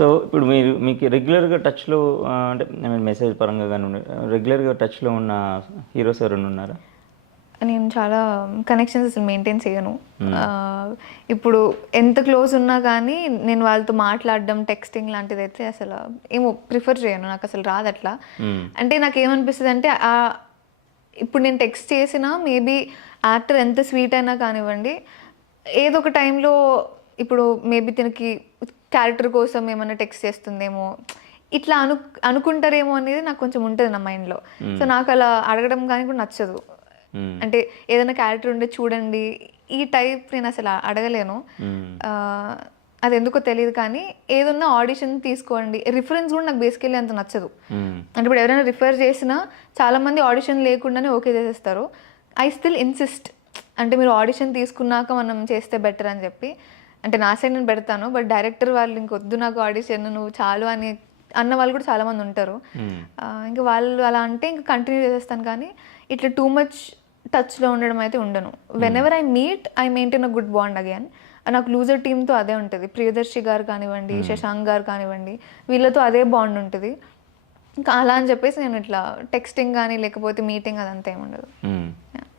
So ఇప్పుడు మీకు రెగ్యులర్‌గా టచ్‌లో అంటే ఐ మీన్ మెసేజ్ పరంగా గానివ్వండి, రెగ్యులర్‌గా టచ్‌లో ఉన్న హీరోస్ ఎవరైనా ఉన్నారా? నేను చాలా కనెక్షన్స్ అసలు మెయింటైన్ చేయను. హ్మ్. ఇప్పుడు ఎంత క్లోజ్ ఉన్నా కానీ నేను వాళ్ళతో మాట్లాడడం, టెక్స్టింగ్ లాంటిదైతే అసలు ఏమో ప్రిఫర్ చేయను. నాకసలు రాదట్లా. హ్మ్. అంటే నాకేమనిపిస్తదంటే ఇప్పుడు నేను టెక్స్ట్ చేసినా మేబీ యాక్టర్ ఎంత స్వీట్ అయినా కానివ్వండి, ఏదో ఒక టైంలో ఇప్పుడు మేబీ తనకి క్యారెక్టర్ కోసం ఏమన్నా టెక్స్ట్ చేస్తుందేమో, ఇట్లా అనుకుంటారేమో అనేది నాకు కొంచెం ఉంటది నా మైండ్‌లో. సో, హ్మ్. నాకలా అడగడం గాని కూడా నచ్చదు. హ్మ్. అంటే ఏదైనా క్యారెక్టర్ ఉండే చూడండి, ఈ టైప్ నేనసల అడగలేను. హ్మ్. ఆహ్, అదెందుకో తెలీదు కానీ, ఏదున్నా ఆడిషన్ తీసుకోండి. రిఫరెన్స్ గూడా నాకు బేసికల్లీ అంత నచ్చదు. హ్మ్. అంటే ఇప్పుడు ఎవరైనా రిఫర్ చేసినా చాలామంది ఆడిషన్ లేకుండానే ఓకే చేసేస్తారు. I still insist. అంటే మీరు ఆడిషన్ తీసుకున్నాక మనం చేస్తే బెటర్ అని చెప్పి. అంటే నా సైడ్ నేను పెడతాను. బట్ డైరెక్టర్ వాళ్ళు ఇంకొద్దు నాకు ఆడిషన్ నువ్వు చాలు అని అన్న వాళ్ళు కూడా చాలామంది ఉంటారు. హ్మ్. ఇంక వాళ్ళు అలా అంటే ఇంక కంటిన్యూ చేసేస్తాను కానీ, ఇట్లా టూ మచ్ టచ్‌లో ఉండడం అయితే ఉండను. హ్మ్. Whenever I meet I maintain a good bond again. నాకు లూజర్ టీమ్‌తో అదే ఉంటది. ప్రియదర్శి గారు కానివ్వండి, హ్మ్. శశాంక్ గారు కానివ్వండి, వీళ్ళతో అదే బాండ్ ఉంటది. ఇంకా అలా అని చెప్పేసి నేను ఇట్లా టెక్స్టింగ్ గాని, లేకపోతే మీటింగ్ అదంతా ఏముండదు. హ్మ్. యాహ్!